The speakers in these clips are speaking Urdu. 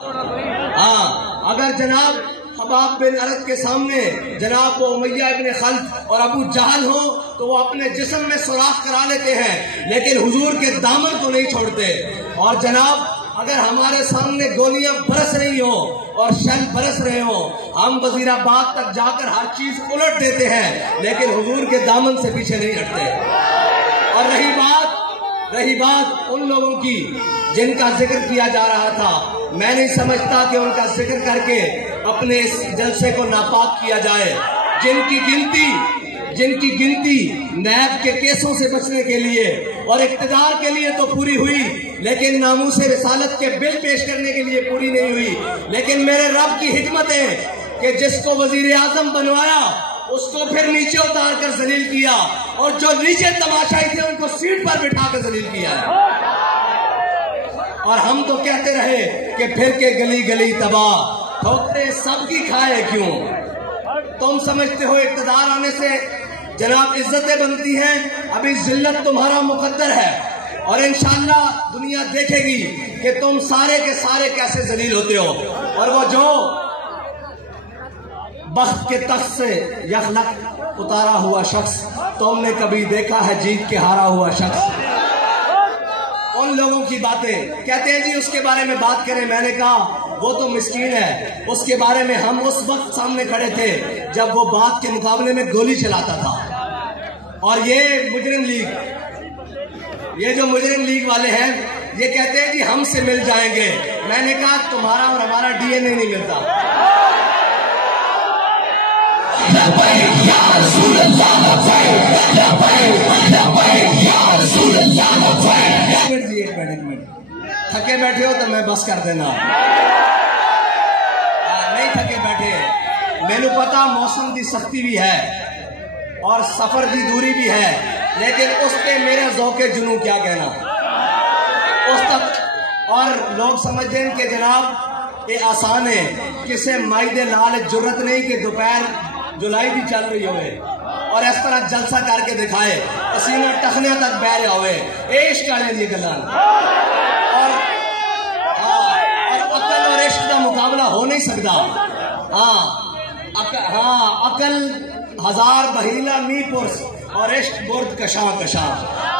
ہاں اگر جناب خباب بن ارد کے سامنے جناب وہ امیہ ابن خلف اور ابو جہل ہو تو وہ اپنے جسم میں سوراخ کرا لیتے ہیں لیکن حضور کے دامن کو نہیں چھوڑتے. اور جناب اگر ہمارے سامنے گولیاں برس رہی ہوں اور شل برس رہے ہوں ہم وزیر آباد تک جا کر ہر چیز الٹ دیتے ہیں لیکن حضور کے دامن سے پیچھے نہیں ہٹتے. اور رہی بات ان لوگوں کی جن کا ذکر کیا جا رہا تھا، میں نہیں سمجھتا کہ ان کا ذکر کر کے اپنے اس جلسے کو ناپاک کیا جائے. جن کی گنتی نیب کے کیسوں سے بچنے کے لیے اور اقتدار کے لیے تو پوری ہوئی لیکن ناموس رسالت کے بل پیش کرنے کے لیے پوری نہیں ہوئی. لیکن میرے رب کی حکمت ہے کہ جس کو وزیر اعظم بنوایا اس کو پھر نیچے اتار کر ذلیل کیا اور جو نیچے تماشائی تھے ان کو سیٹ پر بٹھا کر ذلیل کیا ہے. اور ہم تو کہتے رہے کہ پھر کے گلی گلی تباہ ٹھوکریں سب کی کھائے کیوں. تم سمجھتے ہو اقتدار آنے سے جناب عزتیں بنتی ہیں، ابھی ذلت تمہارا مقدر ہے اور انشاءاللہ دنیا دیکھے گی کہ تم سارے کے سارے کیسے ذلیل ہوتے ہو. اور وہ جو بخت کے تخت سے یخلق اتارا ہوا شخص تم نے کبھی دیکھا ہے جیت کے ہارا ہوا شخص؟ ان لوگوں کی باتیں کہتے ہیں جی اس کے بارے میں بات کریں. میں نے کہا وہ تو مسکین ہے، اس کے بارے میں ہم اس وقت سامنے کھڑے تھے جب وہ بات کے مقابلے میں گولی چلاتا تھا. اور یہ جو مجرم لیگ والے ہیں یہ کہتے ہیں جی ہم سے مل جائیں گے. میں نے کہا تمہارا اور ہمارا ڈی این اے نہیں ملتا. ایک منٹ تھکے بیٹھے ہو تو میں بس کر دینا. نہیں تھکے بیٹھے، میں نے پتا موسم کی سختی بھی ہے اور سفر کی دوری بھی ہے لیکن اس پہ میرے ذوق جنوں کیا کہنا اس تک. اور لوگ سمجھتے ہیں کہ جناب یہ آسان ہے، کسے مائی دے لال جرت نہیں کہ دوپہر جولائی بھی چل رہی ہوئے اور اس طرح جلسہ کر کے دکھائے پسینہ ٹخنے تک بہ رہا ہوئے. عشق والے دی گلان اور عقل اور عشق کا مقابلہ ہو نہیں سکتا. عقل ہزار بہیلا می پرس اور عشق برد کشاں کشاں.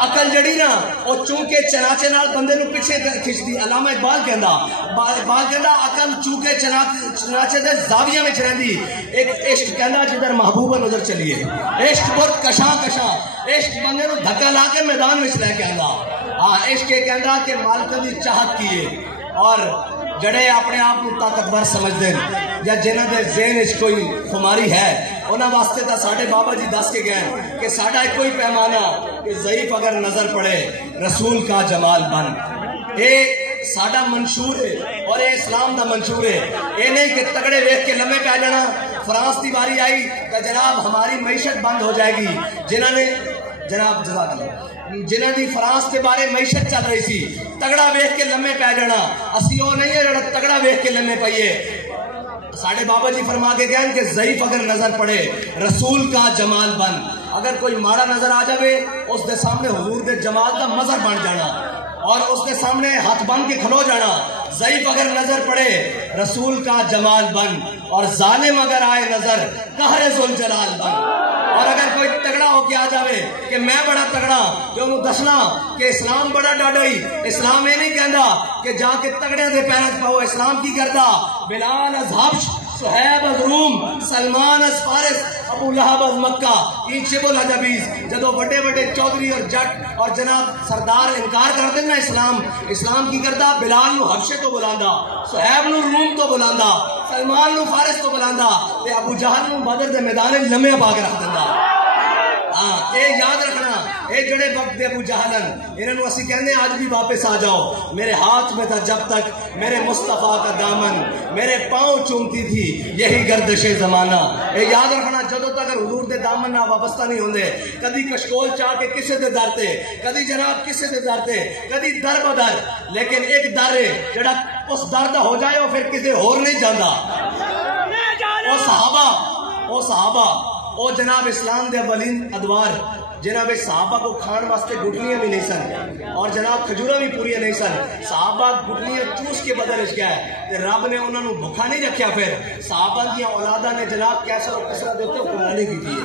عقل جڑی نا وہ چونکہ چناچے نال بندے نو پیچھے کھچ دی. علامہ اقبال کہندا عقل چونکہ چناچے دے زاویہ میں رہندی، ایک عشق کہندا جدھر محبوبہ نظر چلیے. عشق برد کشاں کشاں، عشق بندے نو دھکا لا کے میدان میں لے کے آندا. عشق یہ کہندا کہ مالک دی چاہت کیے. اور جڑے اپنے آپ کو طاقتور سمجھتے ہیں یا جنہاں دے ذہن وچ کوئی خماری ہے انہاں واسطے تا ساڈے بابا جی دس کے گئے کہ ساڈا کوئی پیمانہ کہ ضعیف اگر نظر پڑے رسول کا جمال بن. اے ساڈا منشور ہے اور اے اسلام دا منشور ہے. اے نہیں کہ تگڑے ویکھ کے لمے پہ جانا. فرانس دی باری آئی تو جناب ہماری معیشت بند ہو جائے گی. جنہاں نے جناب جزاک اللہ جنہاں دی فرانس کے بارے معیشت چل رہی سی تگڑا ویکھ کے لمے پہ جانا. اسی وہ نہیں ہے جڑا تگڑا ویکھ کے لمے پئیے. ساڑھے بابا جی فرما کے گئے کہ ضعیف اگر نظر پڑے رسول کا جمال بن. اگر کوئی ماڑا نظر آ جاوے اس دے سامنے حضور دے جمال دا مظہر بن جانا اور اس کے سامنے ہاتھ بن کے کھلو جانا. ضعیف اگر نظر پڑے رسول کا جمال بن اور ظالم اگر آئے نظر قہر ذوالجلال بن. اور اگر کوئی تگڑا ہو کے آ جاوے کہ میں بڑا تگڑا جو انہوں دسنا کہ اسلام بڑا ڈاڈوئی. اسلام یہ نہیں کہندا کہ جا کے تگڑے دے پیرت پاؤ. اسلام کی کردا بلال از حبش، صہیب از روم، سلمان از فارس، ابو لہب از مکہ، این شب الحجبیز. جدو بڑے بڑے چودھری اور جٹ اور جناب سردار انکار کر دینا اسلام کی کردا بلال نو حبشے تو بلاندا، صہیب نو روم تو بلاندا، سلمان نو فارس تو بلاندا تے ابو جہل نو بدر دے میدان لمے پا کے رکھ دیندا. اے یاد رکھنا اے جڑے وقت دے ابو جہلن انہوں نے اسی کہنے آج بھی واپس آ جاؤ. میرے ہاتھ میں تھا جب تک میرے مصطفیٰ کا دامن، میرے پاؤں چومتی تھی یہی گردش زمانہ. اے یاد رکھنا جدو تک حضور دے دامن نہ وابستہ نہیں ہوندے کدی کشکول چاہ کے کسے دے در تے، کدی جناب کسے دے در تے، کدی در بدر. لیکن ایک در ہے جڑا اس در دا ہو جائے وہ پھر کسے ہور نہیں جاندا. او صحابہ او جناب اسلام دے اولین ادوار جنہاں میں صحابہ کو کھان واسطے گٹلیاں بھی نہیں سن اور جناب کھجورا بھی پوری نہیں سن. صحابہ گٹلیاں چوس کے بدل اچ گیا ہے تے رب نے انہوں نے بھکھا نہیں رکھیا. پھر صحابہ دیا اولادہ نے جناب کیسر و کسرا دیتے حکمرانی کی تھی.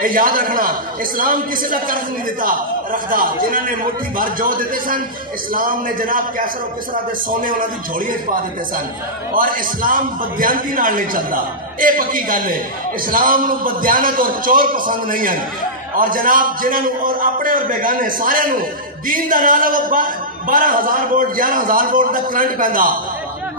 اے یاد رکھنا اسلام کسی کا قرض نہیں دیتا رکھدا. جنہوں نے مٹھی بھر جو دیتے سن اسلام نے جناب کیسر و کسرا دے سونے انہوں نے جھوڑیاں پا دیتے سن. اور اسلام بدیانتی نال نہیں چلتا. اے پکی گل ہے. اسلام نو بدیانت اور چور پسند نہیں ہیں. اور جناب جنہوں اور اپنے اور بیگانے سارے نو دین دا نال وہ 12,000 وولٹ 11,000 وولٹ دا کرنٹ پیندا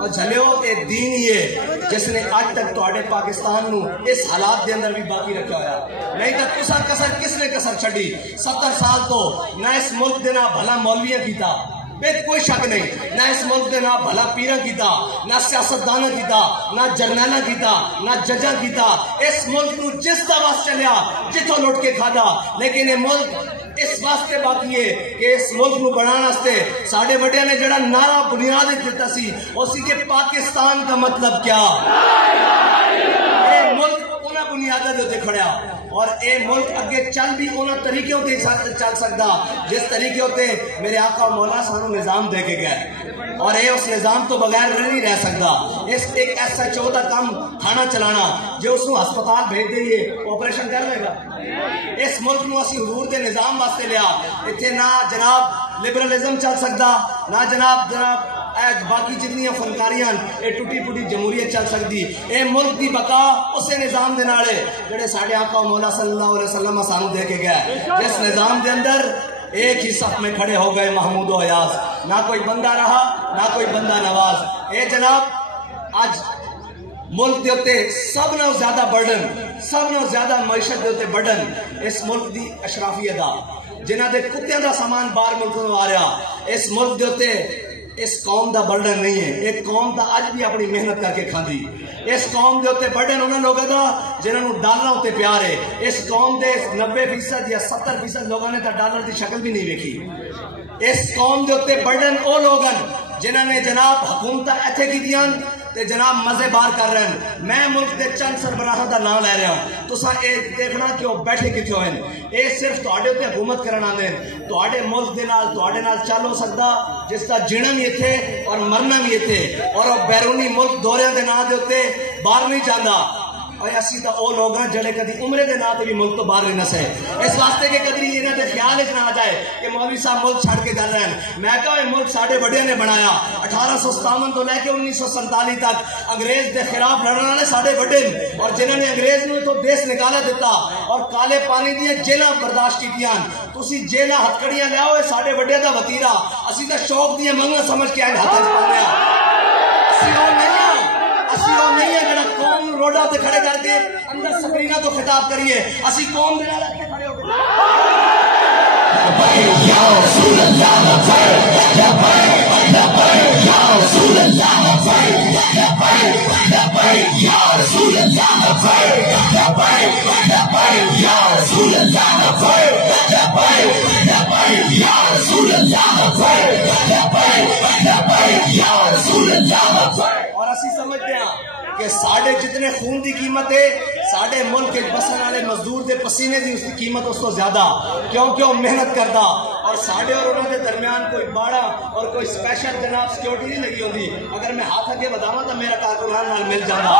اور جھلیو اے دین ہی ہے جس نے آج تک تواڈے پاکستان نو اس حالات دے اندر بھی باقی رکھا ہوا. نہیں تو کسا کسر کس نے کسر چھڑی 70 سال تو نہ اس ملک دے نہ بھلا مولویاں کیتا بے کوئی شک نہیں. نہ اس ملک دے نہ بھلا پیراں کیتا نہ سیاستداناں کیتا نہ جرنیلاں کیتا نہ ججاں کیتا. اس ملک نو جس دا واس چلیا جتھوں لٹ کے کھادا. لیکن یہ ملک اس واسطے باقی ہے کہ اس ملک نو بنانا واسطے ساڈے وڈیاں نے جڑا نعرہ بنیاد دیتا سی او سی کہ پاکستان کا مطلب کیا. اے ملک انہاں بنیاداں دے تے کھڑیا اور اے ملک اگے چل بھی انہاں طریقوں تے چل سکدا جس طریقے تے میرے آقا مولا سانو نظام دے کے گئے. اور اے اس نظام تو بغیر نہیں رہ سکتا. اس ایک ایسا چودہ کام کھانا چلانا جو اس کو ہسپتال بھیج دئیے آپریشن کر لے گا. اس ملک نو اسی حضور دے نظام واسطے لیا. اتنے نہ جناب لبرلزم چل سکتا نہ جناب باقی جتنی فنکاریاں اے ٹوٹی پوٹی جمہوریت چل سکتی. اے ملک دی بقا اسے نظام دے نال جڑے ساڈے آقا مولا صلی اللہ علیہ وسلم سانو دے کے گئے. جس نظام دے اندر ایک ہی صف میں کھڑے ہو گئے محمود و ایاز. نہ کوئی بندہ رہا نہ کوئی بندہ نواز. اے جناب آج ملک دے ہوتے سب نہ زیادہ برڈن سب نہ زیادہ معیشت دے ہوتے برڈن اس ملک دی اشرافیہ دا جنہ دے کتیاں دا سامان باہر ملک نو آ رہا. اس ملک دے ہوتے اس قوم دا برڈن نہیں ہے. ایک قوم دا آج بھی اپنی محنت کر کے کھاندی. اس قوم دے ہوتے برڈن انہوں لوگوں دا جنہوں نے ڈالر ہوتے پیار ہے. اس قوم دے 90% یا 70% لوگوں نے تا ڈالر دی شکل بھی نہیں دیکھی. اس قوم دے ہوتے برڈن او لوگن جنہوں نے جناب حکومت ایتھے کی دیاں تے جناب مزے بار کر رہے ہیں. میں ملک دے چند سربراہاں دا نام لے رہا ہوں. تساں اے دیکھنا کہ وہ بیٹھے کتھے ہوئے ہیں. اے صرف تواڈے تے حکومت کرنا دے تواڈے ملک دے نال تواڈے نال چل ہو سکدا جس دا جینا بھی ایتھے اور مرنا بھی ایتھے. اور وہ بیرونی ملک دوریاں دے نام دے اوتے باہر نہیں جاندا. اور اسی تا او لوگ ہیں جڑے کدی عمرے دے نام تے بھی ملک تو باہر نہیں نسے. اس واسطے کہ کدی انہاں دے خیال وچ نہ آ جائے کہ مولوی صاحب ملک چھڑ کے جا رہے ہیں. میں کہا یہ ملک ساڈے بڑیاں نے بنایا. 1857 تو لے کے 1947 تک انگریز دے خلاف لڑن والے ساڈے بڑے اور جنہاں نے انگریز نو تو دیس نکالا دیتا اور کالے پانی دی جیلاں برداشت کیتیاں. تسی جیلاں ہتکڑیاں لے آؤ ساڈے بڑے دا وتیرا. اسی تے شوق دی منگا سمجھ کے ہاتھ وچ پانے آ. اسی وہ نہیں ہے جڑا قوم روڈا تے کھڑے کر کے اندر سکرینہ تو خطاب کریے. اسی قوم دے نال کھڑے ہو کے یا رسول اللہ لبیک لبیک یا رسول اللہ لبیک لبیک یا رسول اللہ لبیک لبیک لبیک یا رسول اللہ لبیک لبیک لبیک یا رسول اللہ لبیک لبیک لبیک یا رسول اللہ لبیک. اور اسی سمجھتے ہیں کہ ساڑھے جتنے خون دی قیمت ہے ساڑھے ملک کے بسن والے مزدور دے پسینے دی اس کی قیمت اس کو زیادہ کیونکہ وہ محنت کرتا. اور ساڑھے اور انہوں نے درمیان کوئی باڑا اور کوئی سپیشل جناب سیکیورٹی نہیں لگی ہوتی. اگر میں ہاتھ اگے بداواں تو میرا کارکنان نال مل جاتا.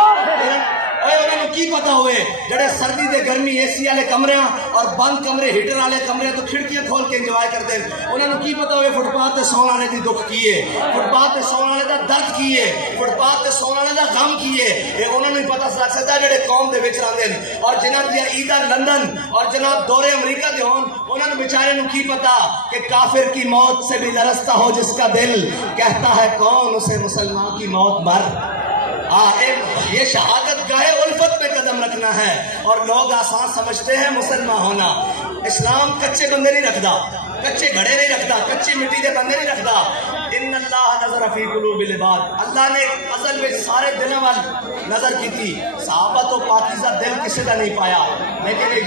انہوں کی پتا ہوئے جڑے سردی دے گرمی اے سی والے کمرے اور بند کمرے ہیٹر والے کمرے تو کھڑکیاں کھول کے انجوائے کرتے ہیں. انہوں کی پتا ہوئے فٹ پاتھ تے سون والے دی دکھ کیے فٹ پاتھ تے سون والے دا درد کیے فٹ پاتھ تے سون والے دا غم کیے. یہ انہوں نے پتا لگ سکتا جڑے قوم دے وچ رہندے ہیں. اور جناب دی عیدہ لندن اور جناب دورے امریکہ دے ہون انہوں نے بیچارے نو کی پتا کہ کافر کی موت سے بھی لرزتا ہو جس کا دل کہتا ہے کون اسے مسلمان کی موت مر. یہ شہادت گاہ الفت پہ قدم رکھنا ہے. اور لوگ آسان سمجھتے ہیں مسلمان ہونا. اسلام کچے بندے نہیں رکھتا کچے گھڑے نہیں رکھتا کچی مٹی دے بندے نہیں رکھتا. ان اللہ نظر فی قلوب العباد. اللہ نے ازل میں سارے دلوں وال نظر کی تھی. صحابہ تو پاکیزہ دل کسی کا نہیں پایا. لیکن یہ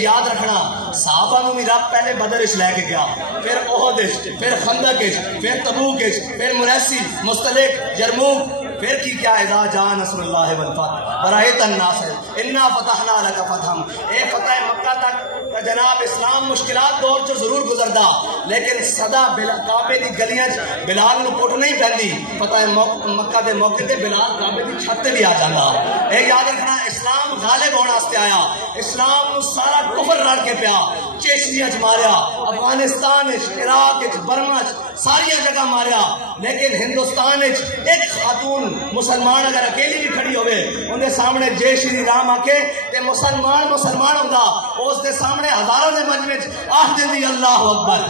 یاد رکھنا صحابہ نو بھی رب پہلے بدر اچ لے کے گیا پھر احد اچ پھر خندق اچ پھر تبوک اچ پھر مریسی مستلق جرموک پھر کی کیا اذا جاء نصر اللہ والفتح ورأیت الناس انا فتحنا لک فتحا، اے فتح مکہ تک جناب اسلام مشکلات دور چ ضرور گزردا لیکن صدا کعبے دی گلیاں بلال نو پٹ نہیں پیندی، فتح مکہ دے موقع تے بلال کعبے دی چھت تے بھی آ جاندا۔ اے یاد رکھنا اسلام غالب ہونے واسطے آیا، اسلام نو سارا کفر رل کے پیا، چیچنیا چ ماریا، افغانستان عراق برما ساری جگہ ماریا، لیکن ہندوستان ایک خاتون مسلمان اگر اکیلی بھی کھڑی ہوئے اندے سامنے جے شری رام آکے تے مسلمان ہوگا، اس دے سامنے ہزاروں دے مجمع آہ دن دی اللہ اکبر۔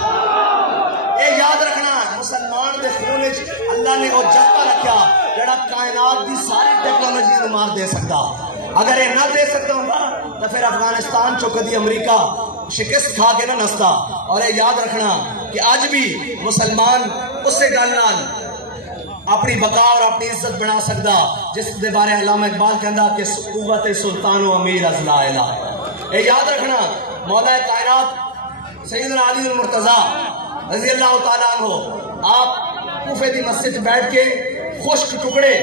اے یاد رکھنا مسلمان دے خون اللہ نے وہ جذبہ رکھا جڑا کائنات دی ساری ٹیکنالوجی نو مار دے سکتا، اگر یہ نہ دے سکتا ہوں تو پھر افغانستان چو کدی امریکہ شکست کھا کے نہ نستا۔ اور یہ یاد رکھنا کہ آج بھی مسلمان اس سے گل اپنی بقا اور اپنی عزت بنا سکتا جس دے بارے علامہ اقبال کہندا کہ قوت سلطان و امیر از لا الہ۔ یہ یاد رکھنا مولا کائنات سیدنا علی المرتضیٰ رضی اللہ تعالیٰ عنہ آپ کوفے دی مسجد بیٹھ کے خشک ٹکڑے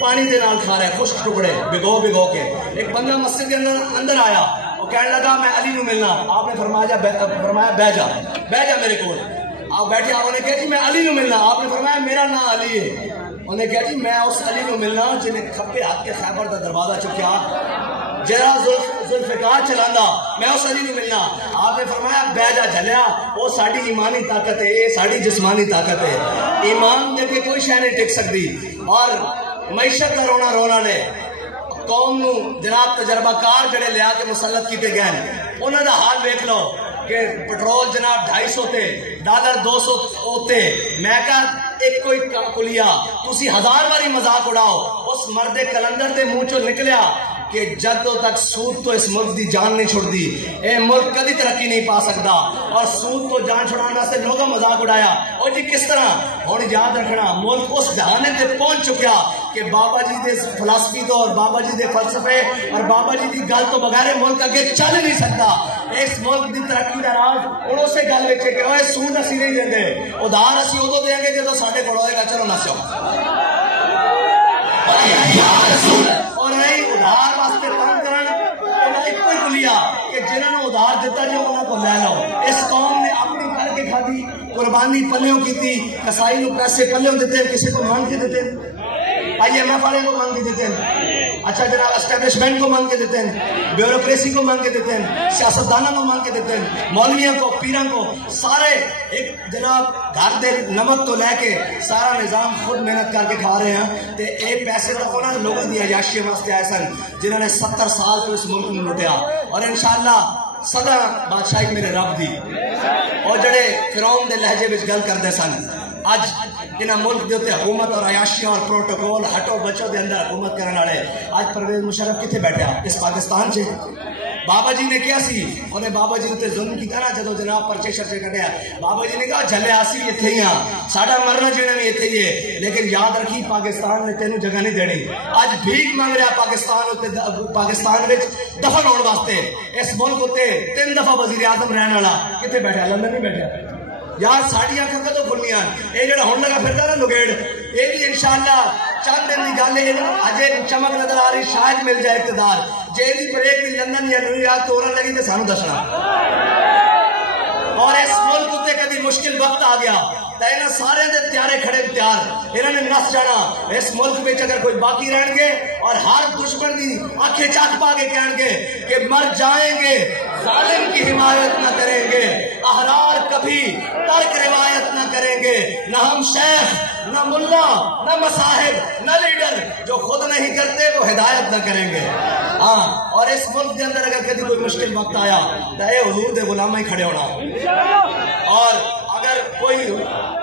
پانی دے نال کھا رہے ہیں، خشک ٹکڑے بھگو بھگو کے۔ ایک بندہ مسجد کے اندر آیا، وہ کہنے لگا میں علی نو ملنا، آپ نے فرمایا بہ جا میرے کو۔ آپ بیٹھے، آپ نے کہا جی میں علی نو ملنا، آپ نے فرمایا میرا نام علی ہے۔ انہوں نے کہا جی میں اس علی نو ملنا جنہیں کھپے ہاتھ کے خیبر دا دروازہ چکیا جرا ذوالفقار چلاندا، میں اس علی نو ملنا۔ آپ نے فرمایا بہ جا جھلیا، وہ ساڑی ایمانی طاقت ہے، ساڑی جسمانی طاقت ہے، ایمان دے کے کوئی شے نہیں ٹک سکتی۔ اور معیشت کا رونا رونا نے قوم نو جناب تجربہ کار جڑے لیا کے مسلط کیتے گئے انہوں دا حال دیکھ لو کہ پٹرول جناب 250 تے ڈالر 200 ہوتے، میں کہا ایک کوئی کلیا تسی 1000 باری مذاق اڑاؤ، اس مرد کلندر تے منہ چو نکلیا کہ جدوں تک سود تو اس ملک دی جان نہیں چھوڑ دی اے ملک کدی ترقی نہیں پا سکتا، اور سود تو جان چھڑانا سے لوگوں مذاق اڑایا۔ اور جی کس طرح ہوں یاد رکھنا ملک اس جہانے تے پہنچ چکیا کہ بابا جی دے فلسفی تو اور بابا جی دے فلسفے اور بابا جی دی گل تو بغیر ملک اگے چل نہیں سکتا۔ اس ملک دی ترقی دا راز انہوں سے گل وچے کہ اوے سود اسی نہیں دیں گے، ادھار اسی ادو دیں گے جدو ساڈے کول ہوئے گا، چلو نسو اور نہیں ادھار واسطے تنگ کرنا ایک کوئی کلیا کہ جنہوں نے ادھار دیتا جو انہوں کو لے لو۔ اس قوم نے اپنی کر کے کھادی، قربانی پلیوں کی تھی، کسائی نو پیسے پلیوں دیتے، کسی کو مانگ کے دیتے، IMF والے کو مانگ کے دیتے ہیں، اچھا جناب اسٹیبلشمنٹ کو مانگ کے دیتے ہیں، بیوروکریسی کو مانگ کے دیتے ہیں، سیاستدانوں کو مانگ کے دیتے ہیں، مولویوں کو، پیروں کو، سارے ایک جناب گھر دے نمک تو لے کے سارا نظام خود محنت کر کے کھا رہے ہیں۔ تے اے پیسے تو انہوں لوگوں دی عیاشی واسطے آئے سن جنہوں نے 70 سال تو اس ملک میں لٹیا، اور انشاءاللہ صدا بادشاہی میرے رب دی۔ اور جڑے فرعون دے لہجے وچ گل کردے سن اج انہاں ملک دے تے حکومت اور عیاشیاں اور پروٹوکول ہٹو بچو دے اندر حکومت کرنے والے، اج پرویز مشرف کتنے بیٹھا اس پاکستان سے؟ بابا جی نے کیا سی انہیں بابا جی تے ظلم کیتا نا جدو جناب پرچے شرچے کٹیا، بابا جی نے کہا جھلے آسی ایتھے ہی ہاں، ساڈا مرنا جینا بھی ایتھے ہی ہے، لیکن یاد رکھی پاکستان نے تینوں جگہ نہیں دینی۔ اج بھیک مانگ رہا پاکستان وچ دفن ہونے واسطے، اس ملک تے 3 دفعہ وزیر اعظم رہن والا کتنے بیٹھا؟ لندن نہیں بیٹھا یار، ساڑی آنکھیں کدوں کھلنیاں؟ یہ جڑا ہون لگا پھرتا نا لگیڑ، یہ بھی انشاءاللہ چند دن کی گل ہے، اجے چمک نظر آ رہی، شاید مل جائے اقتدار، جے دی بریک بھی لندن یا نیو یارک توڑن لگی تے سانو دسنا۔ اور اس ملک تے کدی مشکل وقت آ گیا تے انہاں سارے دے تیارے کھڑے تیار، انہوں نے نس جانا اس ملک میں اگر کوئی باقی رہن گے، اور ہر دشمن کی آنکھیں چاک پا کے کہیں گے کہ مر جائیں گے، ظالم کی حمایت نہ کریں گے، احرار کبھی ترک روایت نہ کریں گے، نہ ہم شیخ نہ ملا نہ مصاحب نہ لیڈر، جو خود نہیں کرتے وہ ہدایت نہ کریں گے۔ ہاں، اور اس ملک کے اندر اگر کبھی کوئی مشکل وقت آیا تو اے حضور دے غلام ہی کھڑے ہونا، اور اگر کوئی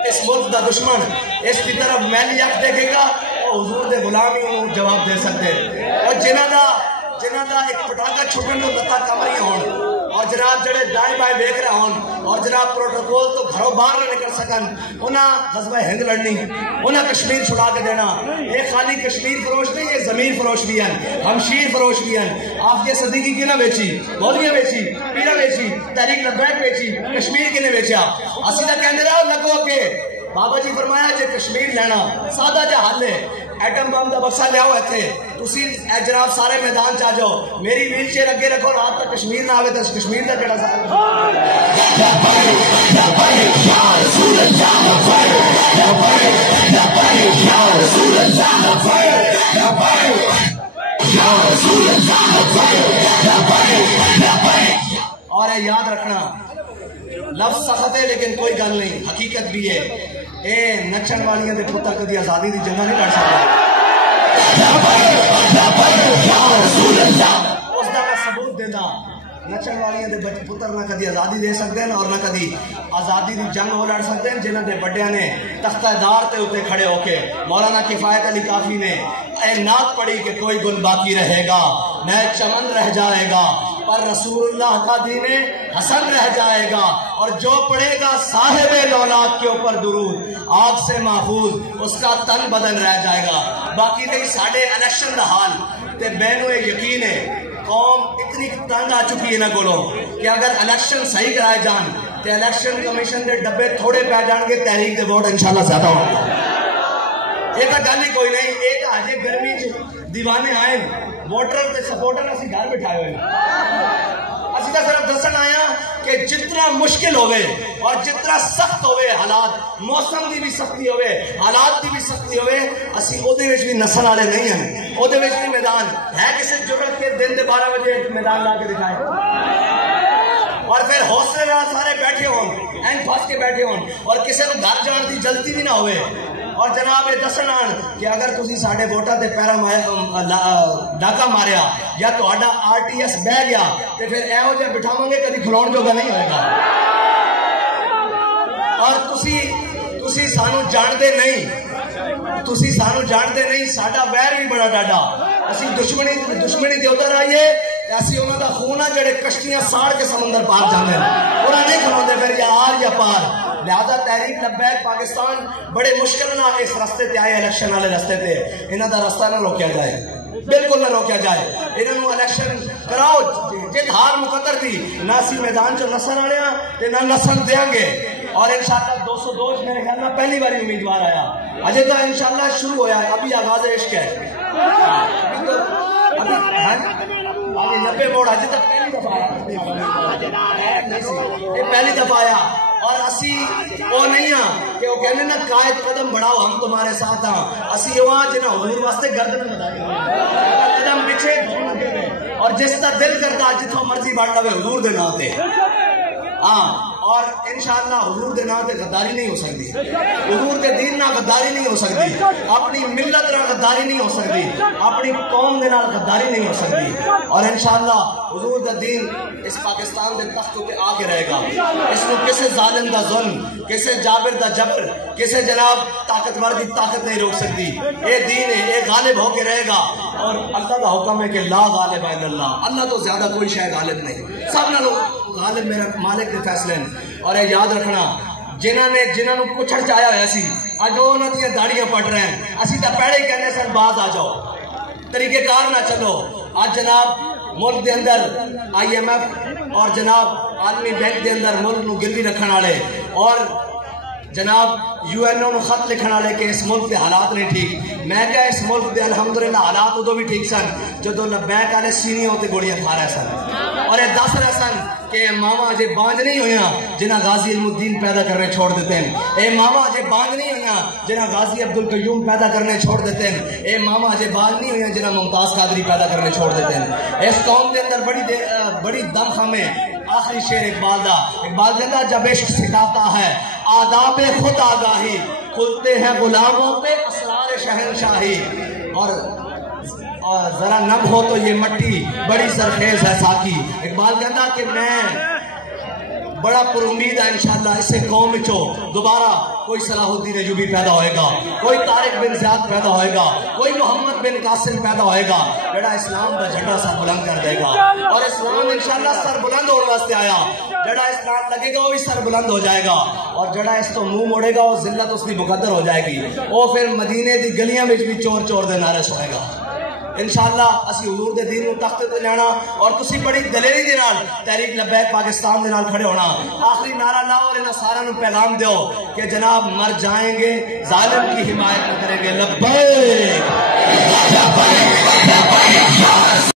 اس ملک دا دشمن اس کی طرف میلی اکھ دیکھے گا وہ حضور دے غلام ہی انہوں جواب دے سکتے، اور جنہ دا ایک پٹاکا چھٹن تو لتا کمری ہون، اور جناب جڑے دائیں بائیں دیکھ رہے ہون، اور جناب پروٹوکول تو گھروں باہر نہ نکل سکن، انہاں غزوہ ہند لڑنی، انہاں کشمیر چھڑا کے دینا۔ یہ خالی کشمیر فروش نہیں، یہ زمین فروش بھی ہیں، ہمشیر فروش بھی ہیں۔ آپ یہ صدیقی کی نہ بیچی، مولویاں بیچی، پیرہ بیچی، تحریک لبیک بیچی، کشمیر کی نے بیچا، اسی دا کہنے رہا لگو کہ بابا جی فرمایا جے کشمیر لینا سادہ جا حل ہے ایٹم بم دا بکسا لے آؤ ایتھے تسی اے جناب سارے میدان چا جاؤ میری ویل چیئر اگے رکھو رات تک کشمیر نہ آوے تو کشمیر دا کیڑا اور یاد رکھنا لفظ سخت ہے لیکن کوئی گل نہیں حقیقت بھی ہے اے نچن والیاں دے پتر کدی آزادی دی جنگ نہیں لڑ سکتا اس دا میں ثبوت دینا نچن والیاں دے پتر نہ کدی آزادی دے سکتے ہیں اور نہ کدی آزادی دی جنگ وہ لڑ سکتے ہیں جنہاں دے بڑیاں نے تختہ دار تے ہوتے کھڑے ہو کے مولانا کفایت علی کافی نے اے نعت پڑھی کہ کوئی گل باقی رہے گا نہ چمن رہ جائے گا پر رسول اللہ کا دین حسن رہ جائے گا اور جو پڑھے گا صاحب لولاد کے اوپر درود آگ سے محفوظ اس کا تن بدن رہ جائے گا باقی نہیں ساڑھے الیکشن دا حال تے بینو یقین ہے قوم اتنی تنگ آ چکی ہے نہ گولو کہ اگر الیکشن صحیح کرائے جان تے الیکشن کمیشن دے ڈبے تھوڑے پہ جان گے تحریک دے ووٹ انشاءاللہ زیادہ ہوں گے یہ تو گل ہی کوئی نہیں ایک آجے گرمی دیوانے آئے ووٹر تے سپورٹر اسی گھر بٹھائے ہوئے اسی تا صرف دسن آیا کہ جتنا مشکل ہوئے اور جتنا سخت ہوئے حالات موسم دی بھی سختی ہوئے حالات دی بھی سختی ہوئے اسی او دے وچ بھی نسل والے نہیں ہیں او دے وچ بھی میدان ہے کسی جرت کے دن دے 12 بجے میدان لا کے دکھائے اور پھر حوصلے نال سارے بیٹھے ہون این پھنس کے بیٹھے ہون اور کسی کو گھر جان دی جلدی بھی نہ ہوئے اور جناب دسن آن کہ اگر تسی ساڑھے ووٹاں تے پیرا ڈاکا ماریا یا تو آڈا RTS بہ گیا تے پھر اے ہو جائے بٹھاواں گے کدی کھلون جو گا نہیں ہوئے گا اور تسی سانو جاندے نہیں ساڑھا ویر بھی بڑا ڈاڈا اسی دشمنی دے ادھر آئیے ایسی انہوں دا خونہ جڑے کشتیاں ساڑ کے سمندر پار جانے انہاں نہیں کھلون دے پھر یا آر یا پار لہذا تحریک لبیک پاکستان بڑے مشکل نہ اس رستے تے آئے الیکشن والے رستے تے انہاں دا رستہ نہ روکیا جائے بالکل نہ روکیا جائے انہوں الیکشن کراؤ جت ہار مقدر تھی نہ اسی میدان چو نسل آنے تے نہ نسل دیں گے اور انشاءاللہ 202 میرے خیال میں پہلی باری امیدوار آیا اجے تو انشاءاللہ شروع ہویا ہے ابھی آغاز عشق ہے ابھی 90 ووٹ اجے تک پہلی دفعہ آیا یہ پہلی دفعہ آیا اور اسی وہ نہیں ہاں کہ وہ کہنے نا قائد قدم بڑھاؤ ہم تمہارے ساتھ ہاں اسی وہاں جنہا حضور واسطے گردن بتائیں قدم پچھے اور جس تا دل کرتا جتنا مرضی بڑھ لوے حضور دے ناتے ہاں اور انشاءاللہ حضور دے نام تے غداری نہیں ہو سکتی حضور دے دین نہ غداری نہیں ہو سکتی اپنی ملت نہ غداری نہیں ہو سکتی اپنی قوم دے نال غداری نہیں ہو سکتی اور انشاءاللہ حضور دے دین اس پاکستان دے تخت تے آ کے رہے گا اس کو کسے ظالم دا ظلم کسے جابر دا جبر کسے جناب طاقتور دی طاقت نہیں روک سکتی اے دین ہے اے غالب ہو کے رہے گا اور اللہ دا حکم ہے کہ لا غالب الا اللہ اللہ تو زیادہ کوئی شے غالب نہیں سب نالوں غالب میرا مالک کے فیصلے اور یہ یاد رکھنا جنہاں نو کچھڑ چاہیا ہویا سی اج وہ انہاں دیاں داڑیاں پٹ رہے ہیں اسی تا پہلے ہی کہنے سن باز آ جاؤ طریقہ کار نہ چلو آج جناب ملک دے اندر IMF اور جناب عالمی بینک دے اندر ملک نو گروی رکھن والے اور جناب UN نو خط لکھن والے کہ اس ملک دے حالات نہیں ٹھیک میں کہا اس ملک دے الحمدللہ حالات ادو بھی ٹھیک سن جدو لبیک والے سینیوں تے گوڑیاں کھا رہے سن اور یہ دس رہے سن کہ ماما جے بانج نہیں ہویا جنہاں غازی علم الدین پیدا کرنے چھوڑ دیتے ہیں اے ماما جے بانج نہیں ہویا جنہاں غازی عبدالقیوم پیدا کرنے چھوڑ دیتے ہیں اے ماما جے بانج نہیں ہویا جنہاں ممتاز قادری پیدا کرنے چھوڑ دیتے ہیں اس قوم کے اندر بڑی دم خمیں آخری شعر اقبال کہتا جب عشق سکھاتا ہے آداب خود آگاہی کھلتے ہیں غلاموں پہ اسرار شہنشاہی اور ذرا نم ہو تو یہ مٹی بڑی سرخیز ہے ساکی اقبال کہتا کہ میں بڑا پر امید ہے انشاءاللہ اس سے قوم چو دوبارہ کوئی صلاح الدین ایوبی پیدا ہوئے گا کوئی طارق بن زیاد پیدا ہوئے گا کوئی محمد بن قاسم پیدا ہوئے گا جڑا اسلام کا جھنڈا سر بلند کر دے گا اور اسلام انشاءاللہ سر بلند ہونے واسطے آیا جڑا اسلام لگے گا وہ بھی سر بلند ہو جائے گا اور جڑا اس تو منہ موڑے گا وہ ذلت اس کی مقدر ہو جائے گی وہ پھر مدینے دی گلیاں میں بھی چور چور دے نعرے سنے گا انشاءاللہ اسی حضور دے دین کو تخت تے لینا اور تسی بڑی دلیری دے نال تحریک لبیک پاکستان دے نال کھڑے ہونا. آخری نعرہ لاؤ اور انہاں سارا نو پیغام دیو کہ جناب مر جائیں گے ظالم کی حمایت نہ کریں گے. لبیک